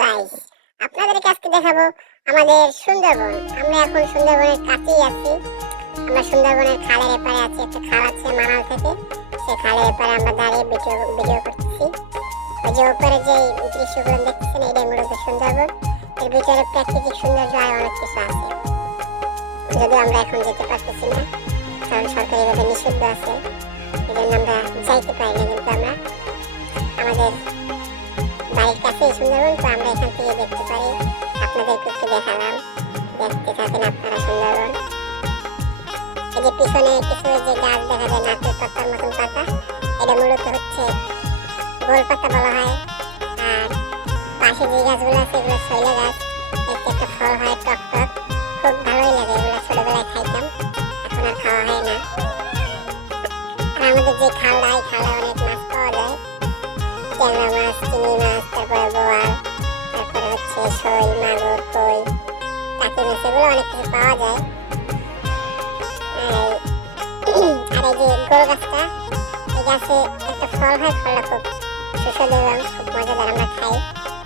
Guys, আপনাদেরকে আজকে দেখাবো আমাদের সুন্দরবন। আমরা এখন সুন্দরবনের কাছেই আছি। আমরা সুন্দরবনের খালের এপারে আছি। একটা খাল আছে মানাল থেকে, সেই খালের এপারে আমরা দাঁড়িয়ে ভিডিও করতেছি। ওই যে উপরে যে দৃশ্যগুলো দেখতেছেন, এটাই মূলত সুন্দরবন। এর ভিতরে প্রাকৃতিক সৌন্দর্য আর অনেক কিছু আছে, যদিও আমরা এখন যেতে পারতেছি না, কারণ সরকারিভাবে নিষিদ্ধ আছে। এই জন্য আমরা যাইতে পারি না, কিন্তু আমরা আমাদের বাড়ির কাছেই সুন্দরবন, তো আমরা এখান থেকে দেখতে পারি। আপনাদেরকে একটু দেখালাম, দেখতে থাকেন আপনারা সুন্দরবন। এই যে পিছনে কিছু যে গাছ দেখা যায়, নাকের পাতার মতন পাতা, এটা মূলত হচ্ছে গোল পাতা বলা হয়। আর পাশে যে গাছগুলো আছে এগুলো শৈলা গাছ। দেখতে একটা ফল হয় টক টক, খুব ভালোই লাগে। এগুলো ছোটবেলায় খাইতাম, এখন আর খাওয়া হয় না। আর আমাদের যে খালটা, এই খালে অনেক মাছ পাওয়া যায়, ট্যাংরা মাছ, চিংড়ি মাছ, তারপরে বোয়াল, তারপরে হচ্ছে শোল, মাগুর, কই, টাকি মাছ, এগুলো অনেক কিছু পাওয়া যায়। আর এই যে গোল গাছটা, এই গাছে একটা ফল হয়, ফলটা খুব সুস্বাদু এবং খুব মজাদার, আমরা খাই।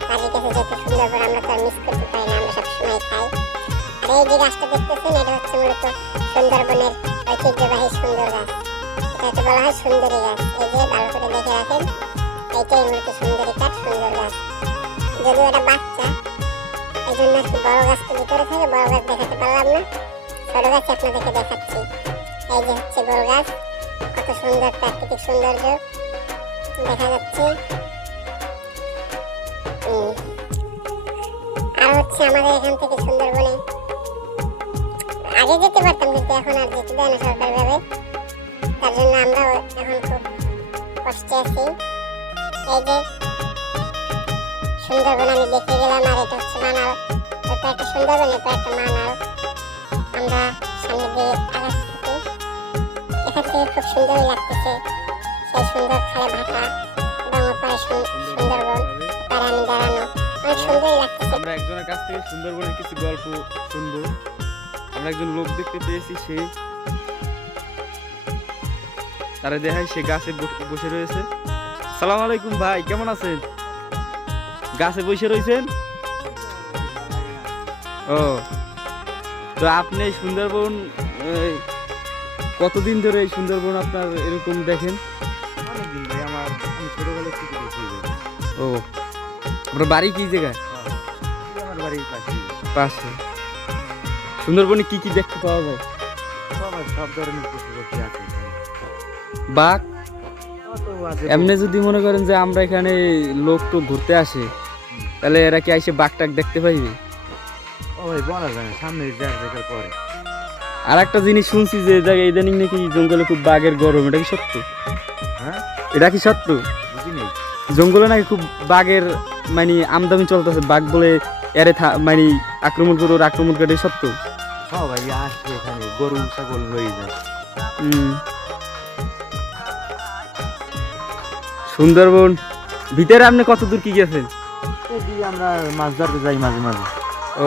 বাড়ির কাছে যেহেতু সুন্দরবন, আমরা তো আর মিস করতে পারি না, আমরা সবসময় খাই। আর এই যে গাছটা দেখতেছেন, এটা হচ্ছে মূলত সুন্দরবনের ঐতিহ্যবাহী সুন্দর গাছ। এটাকে বলা হয় সুন্দরী গাছ। এই যে ভালো করে দেখে রাখেন, এইটাই মূলত সুন্দরী কাঠ, সুন্দর গাছ। যদিও এটা বাচ্চা, এই জন্য একটু বড় গাছটা ভিতরে থাকে, বড় গাছ দেখাতে পারলাম না, ছোট গাছ আপনাদেরকে দেখাচ্ছি। এই যে হচ্ছে গোল গাছ, কত সুন্দর প্রাকৃতিক সৌন্দর্য দেখা যাচ্ছে। আর হচ্ছে আমাদের এখান থেকে সুন্দরবনে আগে যেতে পারতাম, কিন্তু এখন আর যেতে দেয় না সরকারিভাবে, তার জন্য আমরা এখন খুব কষ্টে আছি। এই যে সুন্দরবন আমি দেখে গেলাম, আর এটা হচ্ছে মানাল। এরপর একটা সুন্দরবন, এরপর একটা মানাল। আমরা সামনে দিয়ে আগাচ্ছি, এখান থেকে খুব সুন্দরই লাগতেছে। সেই সুন্দর খালে ভাটা এবং ওপারে সুন্দরবন, এপারে আমি দাঁড়ানো, অনেক সুন্দরই লাগতেছে। আমরা একজনের কাছ থেকে সুন্দরবনের কিছু গল্প শুনবো। আমরা একজন লোক দেখতে পেয়েছি, সে তারা দেখায় সে গাছে বসে রয়েছে। সালাম আলাইকুম ভাই, কেমন আছেন? গাছে বসে রয়েছেন? ও, তো আপনি এই সুন্দরবন কতদিন ধরে এই সুন্দরবন আপনার এরকম দেখেন? অনেকদিন ভাই, আমি ছোটবেলা থেকে দেখি। ও, আপনার বাড়ি কি জায়গায়? আমার বাড়ির পাশে। সুন্দরবনে কি কি দেখতে পাওয়া যায়? সব ধরনের পশু পাখি আছে। বাঘ? এমনি যদি মনে করেন যে আমরা এখানে লোক তো ঘুরতে আসে, তাহলে এরা কি এসে বাঘ টাক দেখতে পাইবে? ও ভাই, বলা যায় না, সামনে দেখার পরে। আর একটা জিনিস শুনছি যে জায়গায় ইদানিং নাকি জঙ্গলে খুব বাঘের গরম, এটা কি সত্য? হ্যাঁ, এটা কি সত্য? বুঝি নেই। জঙ্গলে নাকি খুব বাঘের মানে আমদামি চলতেছে, বাঘ বলে এরে মানে আক্রমণ করে, সত্য? হ্যাঁ ভাই, আসছে এখানে গরু ছাগল হয়ে যায়। সুন্দরবন ভিতরে আপনি কত দূর কি গেছেন? এদিকে আমরা মাছ ধরতে যাই মাঝে মাঝে। ও,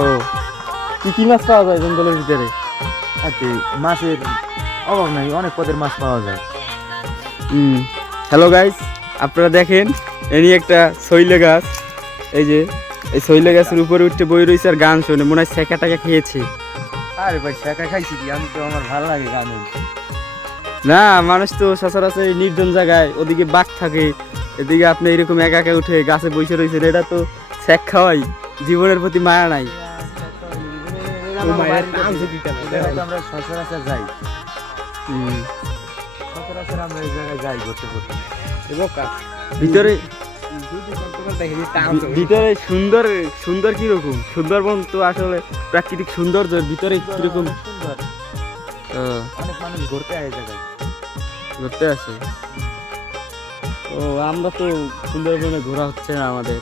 কি কি মাছ পাওয়া যায় জঙ্গলের ভিতরে? আচ্ছা, মাছের অভাব নাই, অনেক পদের মাছ পাওয়া যায়। হ্যালো গাইস, আপনারা দেখেন এনি একটা শৈলে গাছ। এই যে এই শৈলে গাছের উপরে উঠে বই রয়েছে আর গান শোনে, মনে হয় শেখা টাকা খেয়েছে। আরে ভাই, শেখা খাইছি কি, আমি তো, আমার ভালো লাগে গান। না, মানুষ তো সচরাচর নির্জন জায়গায়, ওদিকে বাঘ থাকে, এদিকে আপনি এরকম একা একা উঠে গাছে বসে রয়েছেন, এটা তো শেখ খাওয়াই, জীবনের প্রতি মায়া নাই। আমরা সচরাচর যাই, সচরাচর আমরা এই জায়গায় যাই ঘুরতে ঘুরতে। ভিতরে ভিতরে সুন্দর সুন্দর কিরকম? সুন্দরবন তো আসলে প্রাকৃতিক সৌন্দর্যের ভিতরে কিরকম সুন্দর, অনেক মানুষ ঘুরতে আসে জায়গায়, ঘুরতে আসে। ও, আমরা তো সুন্দরবনে ঘোরা হচ্ছে না আমাদের।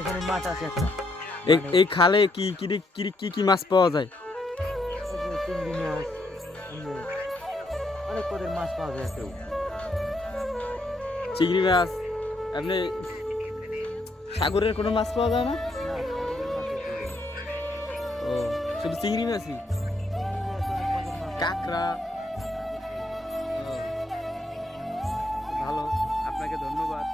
এখানে মাছ আছে একটা। এই খালে কি কি কি কি মাছ পাওয়া যায়? চিংড়ি মাছ, অনেক পদের মাছ পাওয়া যায়। কেউ চিংড়ি মাছ, আপনি সাগরের কোনো মাছ পাওয়া যায় না? ও, শুধু চিংড়ি মাছই? কাঁকড়া? ভালো, আপনাকে ধন্যবাদ।